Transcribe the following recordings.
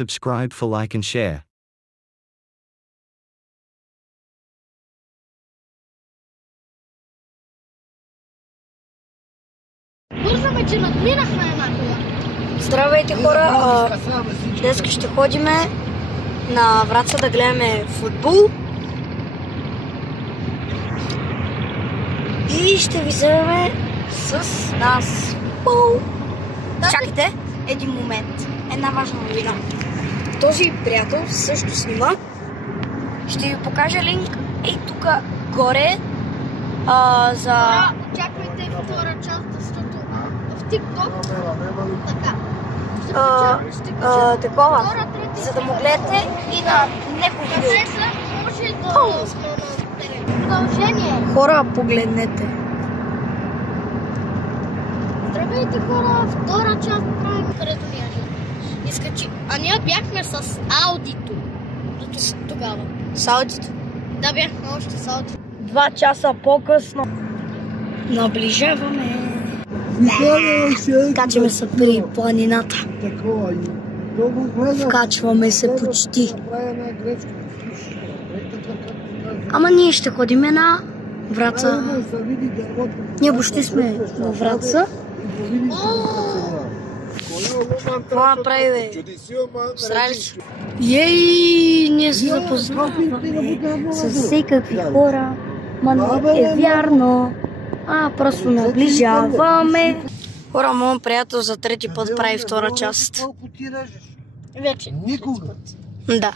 Subscribe for like and share. Бързаме, че надминахме една кола. Здравейте хора, днес ще ходиме на Враца да гледаме футбол и ще ви вземем с нас. Чакайте един момент, една важна новина. Този приятел също снима. Ще ви покажа линк ей тук горе за... Очаквайте втора част, защото в TikTok такова, за да му гледате и на него видео. Може да сме на продължение. Хора, погледнете. Здравейте хора, втора част правим, където ние изкачи. А ние бяхме с аудито тогава. С аудито? Да, бяхме още с аудито. 2 часа по-късно наближаваме. Качваме се при планината. Вкачваме се почти. Ама ние ще ходиме на Враца. Ние почти сме на Враца. Това направи, бе? Сралица. Ей, ние се запознаваме с всекакви хора. Ма не е вярно. Просто наближаваме. Хора, моят приятел за трети път прави втора част. Вече. Никога. Да.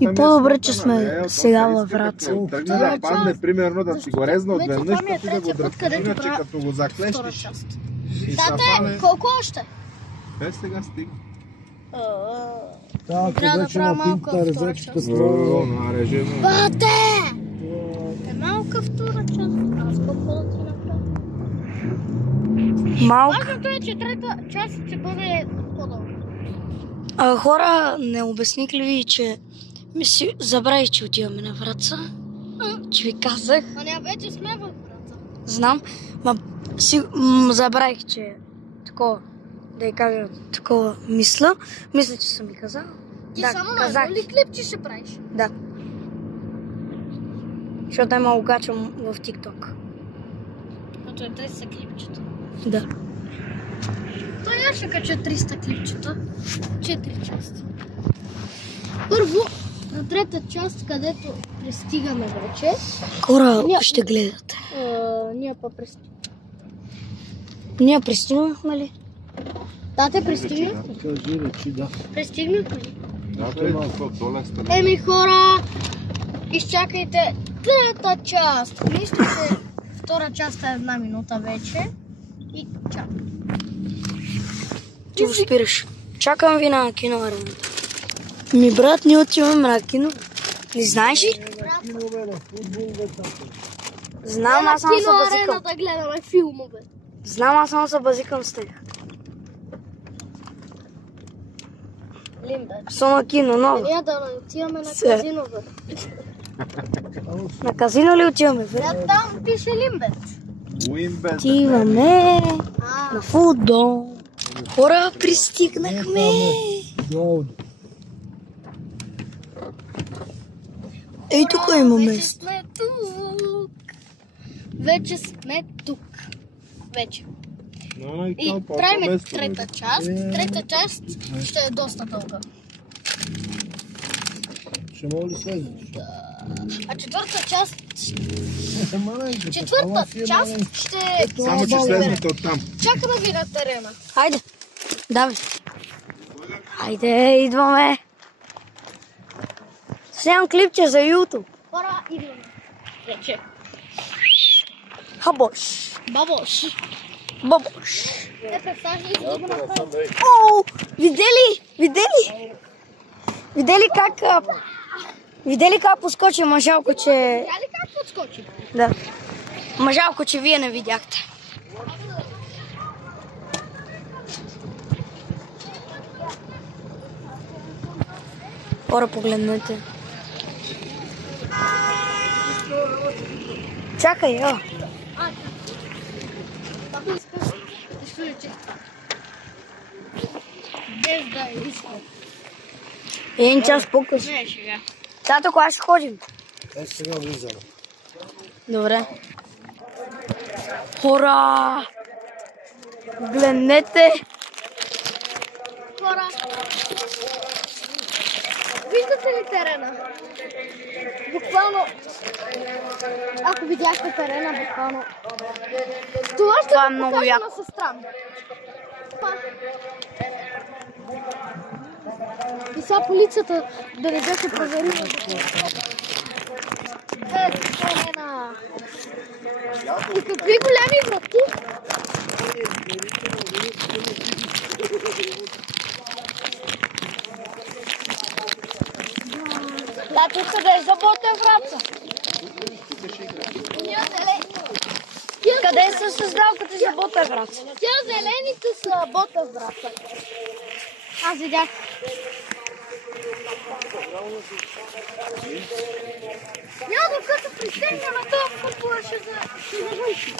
И по-добре, че сме сега във Враца. Тръгне да падне, примерно, да си го резна отведнъж, като да го дръпи, иначе като го заклещиш. Тате, колко още? Без сега стига. Трябва да правя малка втора част. Бате! Е малка втора част. Аз колко да ти направя? Малка. Важното е, че трета част ще бъде по-добра. Хора, не обясних ли ви, че забравих, че отиваме на Враца? Че ви казах. А ние вече сме във Враца. Знам, забравих, че такова, да я кажа, такова мисля. Мисля, че съм ви казал. Ти Да, само казах. на едно ли клипче ще правиш? Да. Защото има го качвам в TikTok. Като е 300 клипчета. Да. Той я ще кача 300 клипчета. 4 части. Първо, на трета част, където пристигаме вече. Хора, ще гледате. Ние пристигаме. Ние пристигнахме ли? Да, те пристигнахме. Кажи речи, да. Пристигнахме ли? Да, той е доле стане. Еми хора, изчакайте трета част. Мисля, че втора част е 1 минута вече. И чакай. Ти го спираш. Чакам ви на кино арената. Ми брат, ние отиваме на кино. Не знаеш ли? Знам, аз само се базикам. Кино арена да гледаме филмове. Знам, аз само се базикам с тях. Лимбе. Со на кино, много. Ние да отиваме на казино, бе. На казино ли отиваме? Там пише Лимбет. Уинбет. Отиваме на футбол. Хора, пристигнахме. Ей, тук има место. Вече сме тук. Вече. И правим трета част. Трета част ще е доста дълга. Ще мога ли слезеш? А четвърта част... Четвърта част ще... Само че слезнете оттам. Чакаме ви на терена. Хайде. Давай. Хайде, идваме. Снимам клипче за YouTube. Хора, идваме. Вече. Хабош. Бабош. Бабош. Ето, сажи и да го направим. О, видели? Видели как поскочи, ма жалко, че... Видя ли как подскочи? Да. Ма жалко, че вие не видяхте. Хора, погледнете. Чакай, я. без да искам. Един час по-късно. Не, шега. Тато, кога ще ходим? Сега влизам. Добре. Хора! Гледнете! Хора, виждате ли терена? Буквално, ако видяхте терена, буквално. Това ще Това е ви много покажа яко. на сестра ми. И сега полицията да не беше проверила. Терена! И какви големи врати! Да, тук къде е за Ботевраца? Къде са създалката за Ботевраца? Тя зелените са Ботевраца. Аз видях. Я докато пристигна на този футбол ще завърши.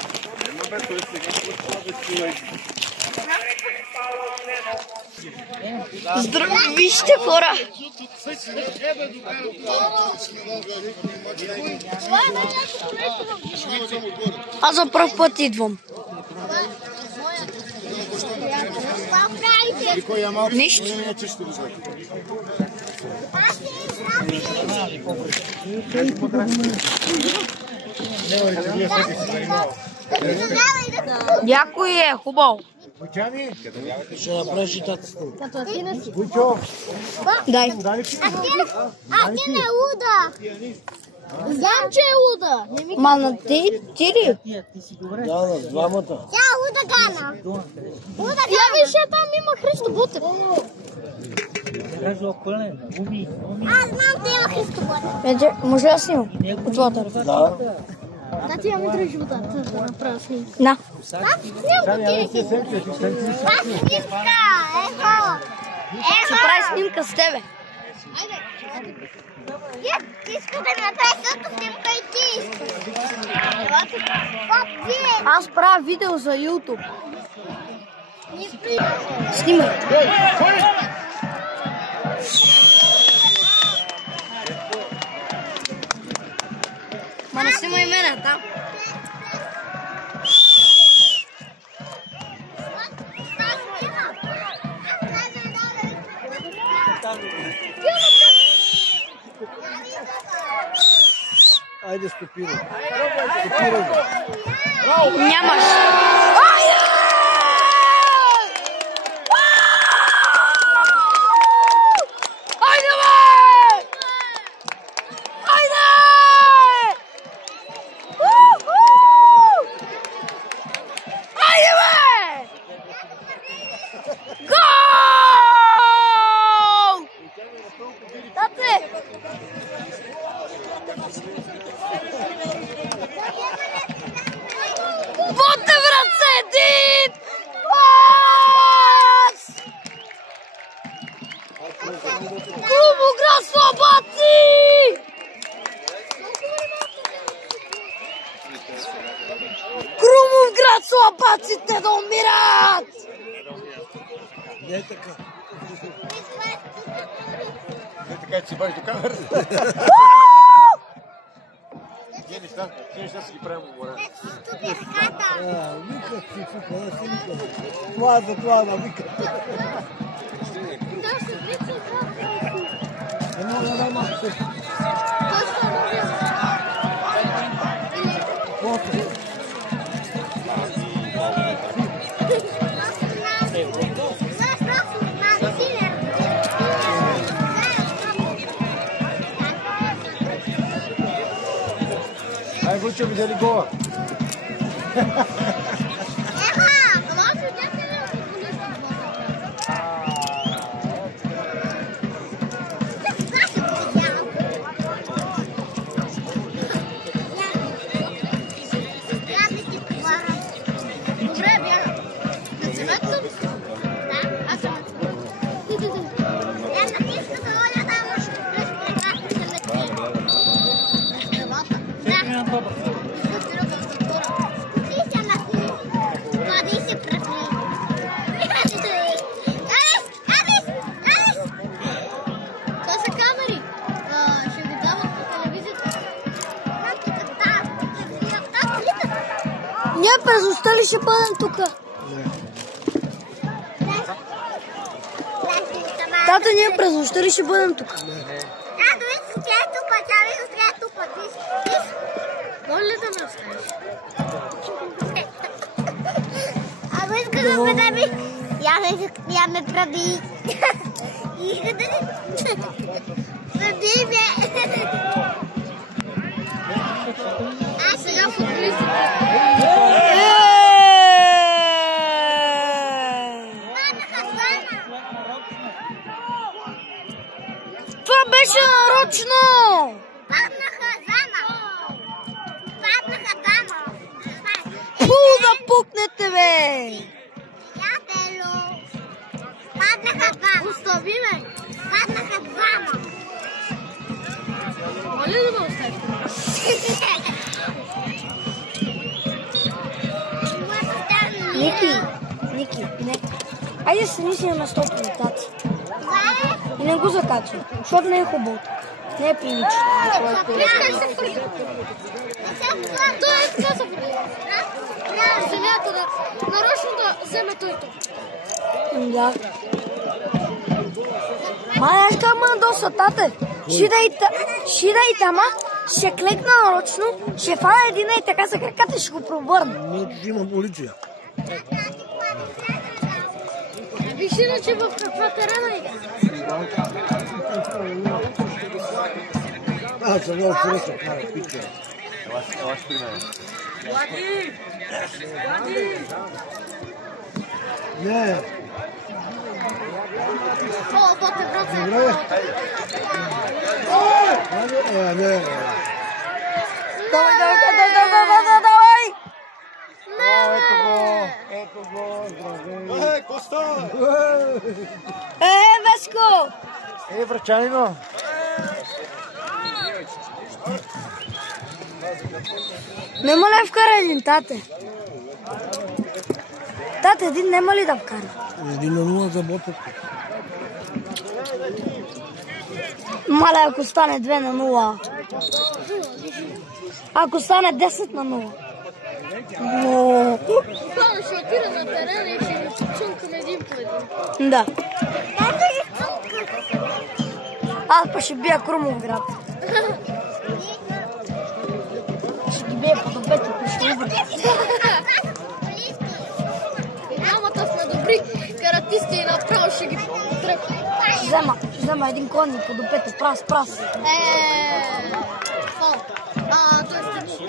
Вижте, хора! Това е най-якото нещо в живота. Аз за пръв път идвам. Нищо. Яко е, хубаво. Ще направиш и тата. Като ти не си. Дай. А ти не е луда. Знам, че е луда. Ма на ти ли? Да, на двамата. Тя е луда Гана. Я виж, там има Христо Бутев. Аз знам, че има Христо Бутев. Може ли да снимам? От твоята ръка? Да. Да, ти имам и дръжи водата да направя снимка. На. Снимка! Ехо! Ще прави снимка с тебе. Иска да направи също снимка и ти искаш. Аз правя видео за YouTube. Снимай. Ма не снимай мене там. Айде, стопирай. Стопирай го. Нямаш. Айде, бе! Айде! Айде, бе! Гол! Тате! Ботевраца един! Крумовград Слабаци! Крумовград Слабаците да умират! Не е така. Така че си бъдеш до камерата. Ти неща си ги правим в моря. Викат си тук, да си викат. Плаза, плаза, викат. Едно да дай малко. Ай, Вучо, взели гола. Добре, бяга. Да се въртам? Да, аз съм. Ние през нощта ли ще бъдем тука? Тата, ние през нощта ли ще бъдем тука? Може ли да ме оставиш? Ако иска да ме прави, я ме прави. Иска да прави ме. А сега футболистите. Това беше нарочно! Пу да пукнете, бе! Остави ме. Може ли да ме оставиш? Ники, не. Айде сами си на стоп на тати. И не го закачай, защото не е хубаво. Не е прилично. Как се фърли? Той е така се фърли. Земята да нарочно да вземе той тук. Да. Ма аз как ма доса, тате. Шида и тама, ще клекна нарочно, ще фана един и така за краката ще го провърна. Не, че има полиция. Виж иначе в каква терена иде. Аз съм много среща, кара, пича. Не. О, боте, брат. Добре. Не. Давай! Ето го, здравей. Коста! Веско! Врачанино. Нема ли вкара един, тате? Тате, един нема ли да вкара? 1-0 за Ботев. Мале, ако стане 2-0. Ако стане 10-0. Но... Това ще отида на терена и ще ги чункам един по един. Да. Аз па ще бия Крумовград. Ще ги бия по добете, ще ги бия. Двамата сме добри каратисти и направо ще ги тръпим. Ще взема един конни по допете, прас. Фалта. Той е стъпи.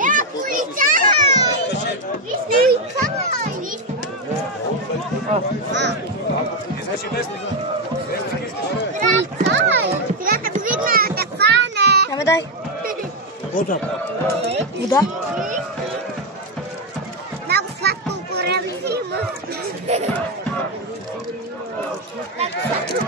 Я ми дай. Вода. Вода? Много сладко коремце има. Много сладко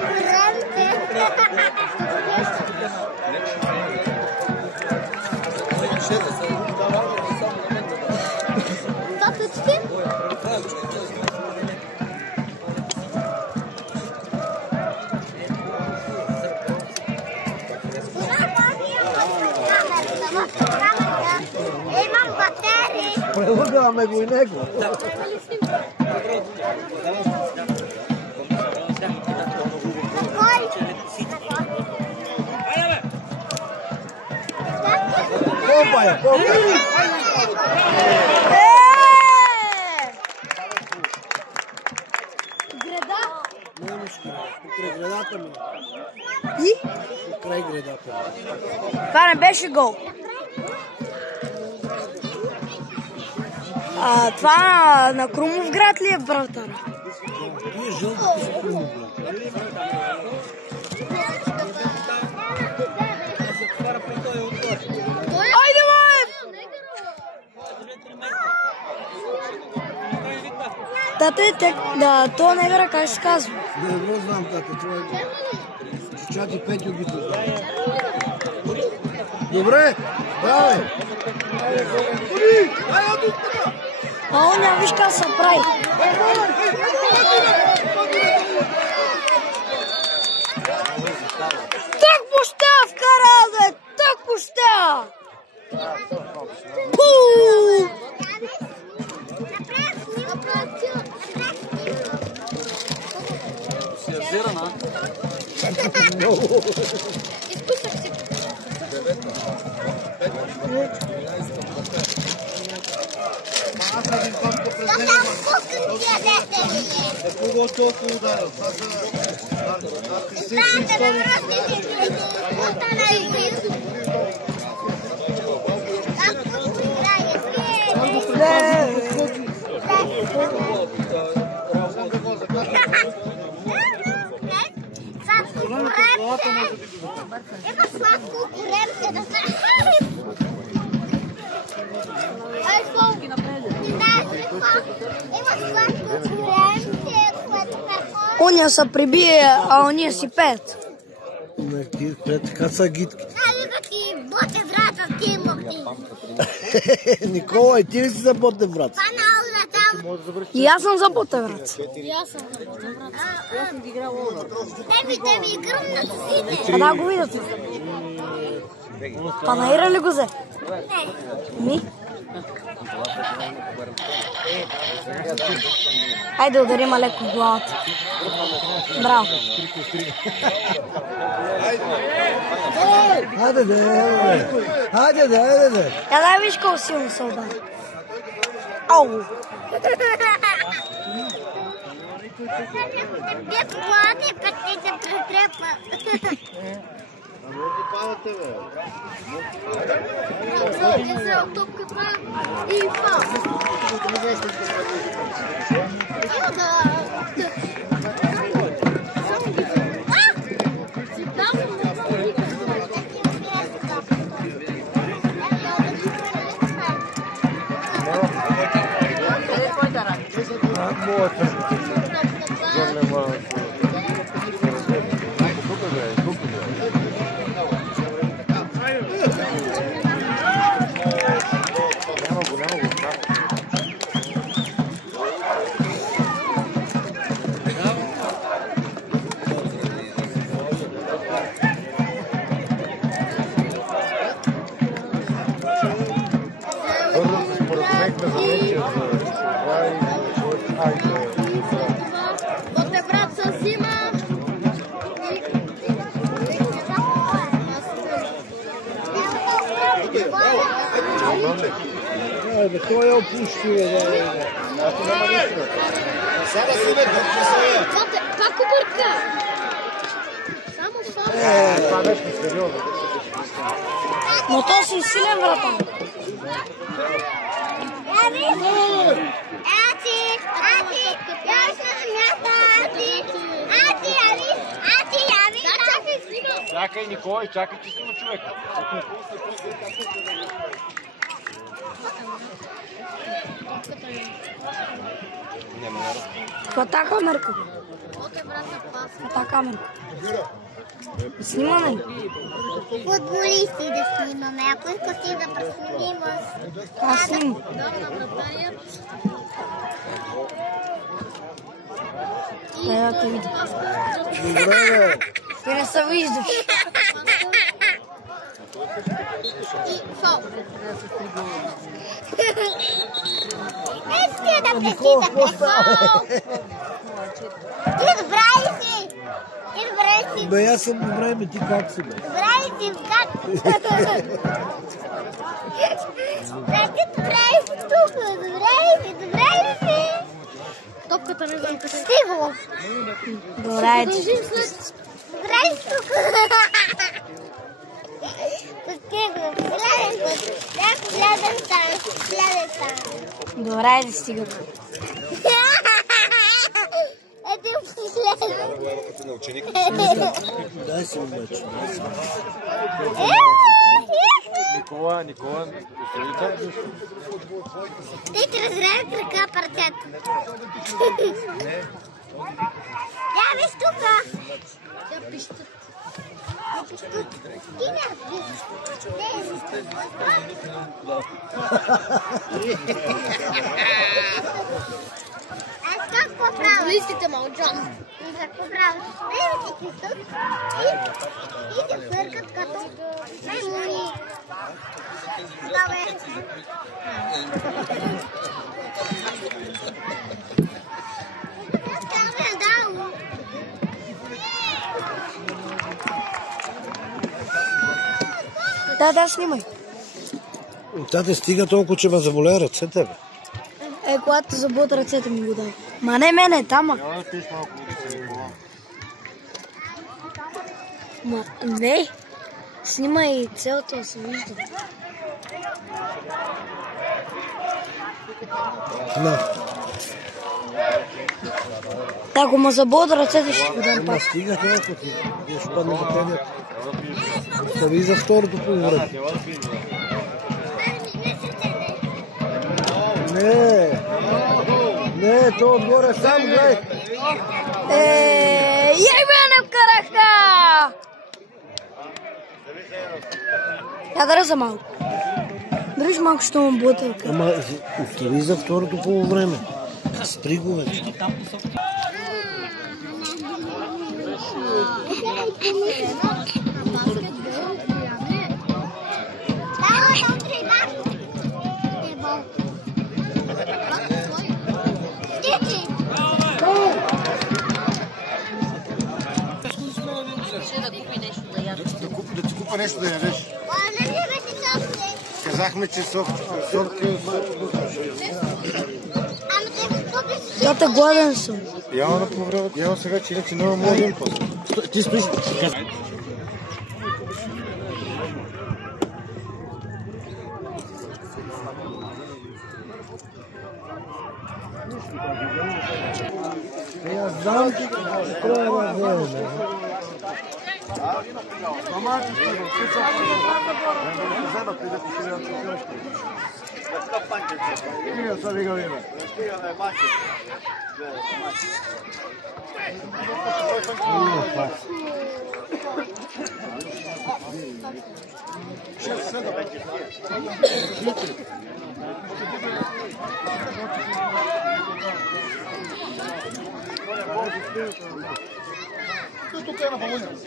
Татъчки? Имам батерии. Прелъгваме го и него. Попая. Града? Покрай градата ми. И? Покрай градата ми. Това не беше гол. Това на Крумовград ли е, братър? Ти е жълтото си Крумовград. Айде, бе! Тате, то негъра как се казва? Не го знам, тата, това е. Чичати Петю ги тук. Добре, браве! А он няма виж как се прави. Так поща вкарал, бе! Так поща! Газирана. Изпусах си. Кого толкова ударил? Има сладко коремче да се... Оня се прибие, а ония си пеят. Така са гитки. Вика ти, боте врата в ти мокни. Никола, и ти ли си за боте брат? Това на там. И аз съм за боте, брат. И аз съм. Те ми гръмнат сите. А да го видят. Панаира ли го взе? Ми? Айде удари ма леко в главата. Браво. Хайде де. Я дай виж колко силно се удари. Ау! Бе плати, пък ти се претрепа. Я взел топката и фал. Боте брат се взима. Той е опустил. Боте, пак обърка. Само фал. Това нещо сериозно. Но то си силен, брата. Чакай, Николай, чакай, че сме човек. Хвата камерка. Боте брат на пас. Хвата камерка. Снимаме ли? Футболисти да снимаме, ако искате да преснимим. Аз снимам. Да те видя. Добре, Ти не се виждаш. И фал. Искате да преснимате. Ти добра ли си? бе, аз съм добре, ти как си, бе? Добре ли си? Как? Ти добре ли си тук? Добре ли си? Топката не знам къде. Стиво! Добре, Дължим след... Добре ли си тук? Стиво, гледай там. добре, да стига. Ето последно. Дай си обаче. Никола, Ти ти разряда крака парчета. Я виж тука. Тя пища. Ти не виж. Аз как поправя? Листите мълчам. Как поправя? Ето ти тук. И се фъркат като маймуни. Добре. Да, снимай. Тате, стига толкова, че ме заболея ръцете, бе. Когато забот ръцете ми го дай. Ма не мене, тама. Ма не. Снимай целото, се вижда. Да. Ако ме забот ръцете, ще го дам пак. Стига толкова ти. Вие ще падне батерията. Остави за второто по време. Не, то отгоре сам, гледай. Ей, мене вкараха! Я държа малко. Дръж малко, що му бутилка. Ама остави за второто по време. Спри го вече. Да ти купа нещо да ядеш. Казахме, че сладки. Тата, гладен съм. Ява да повряват. Ява сега, че иначе няма можем после. Ти стоиш. Я знам, че трябва да вземем.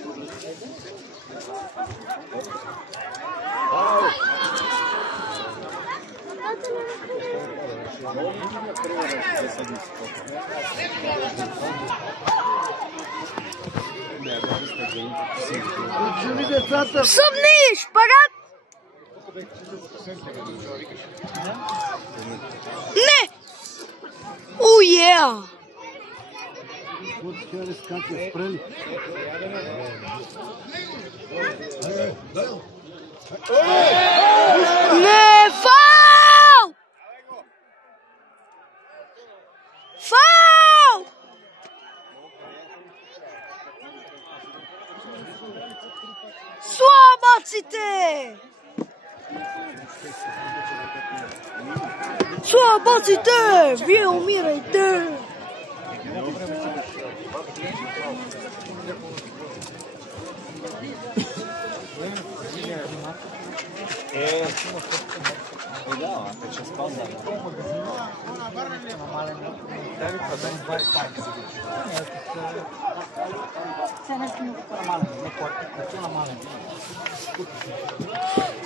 Събни, шпагат! Не! О, yeah! Не, фаул! Фаул! Слабаците! Слабаците! Вие умирайте!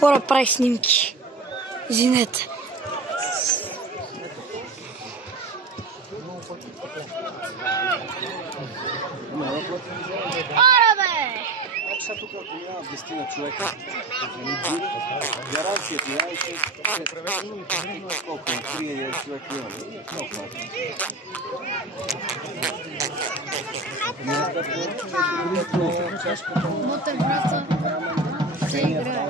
Хора, прави снимки. Извинете. Сега тук ако няма 10 човека, гаранцията е, че колко е 3000 човека има. Много малко. Мотър брата се играе.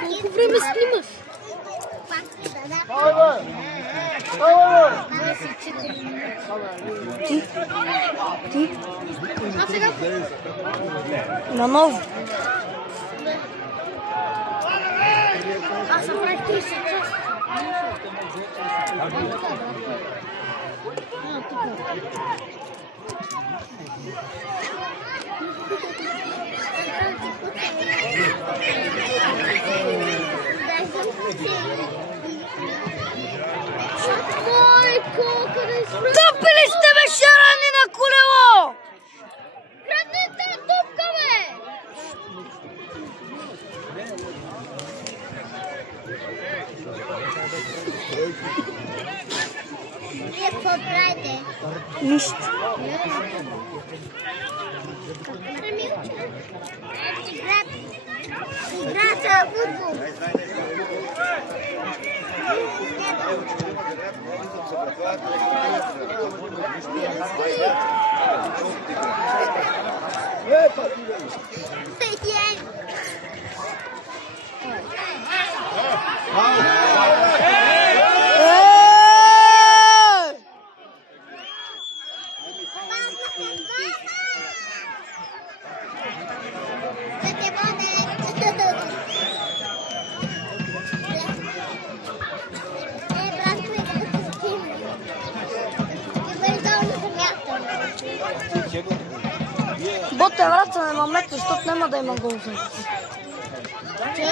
Колко време снимаш? Ти? А сега? Наново. Аз съм правих 30 часа. Топили сте бе шарани на колело! Краднете топка, бе! Вие какво правите? Нищо. Играта футбол. Боте, врата, нема метро, защото няма да има гол за нас.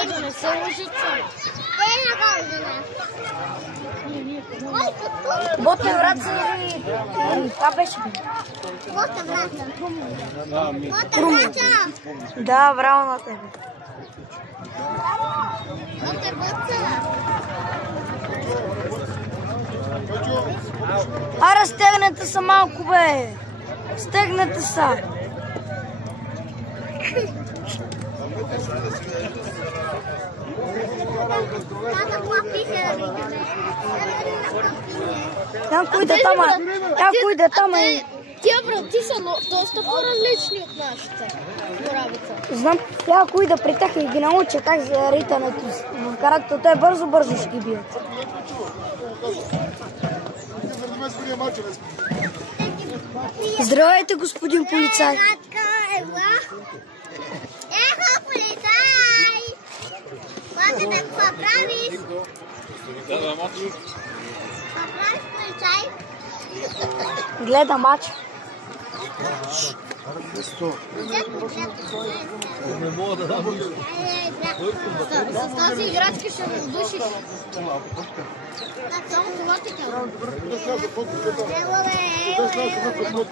Да не се лъжица. Боте, врата, това беше. Боте, врата. Боте, врата. Да, браво на тебе. Боте, врата. Аре, стегнете се малко, бе! Стегнете се! Някой да тама, някой да тама и... Тия врати са доста по-различни от нашите боравица. Знам, някой да притаха и ги науча как за ритането на каратето. Те бързо ще ги бият. Здравейте, господин полицай! Ехо, полицай! Бате, какво правиш? Какво правиш, полицай? Гледа мач. Не мога да дам. С тази играчка ще ме удушиш. Само колотите. Ево, бе, ево, ево.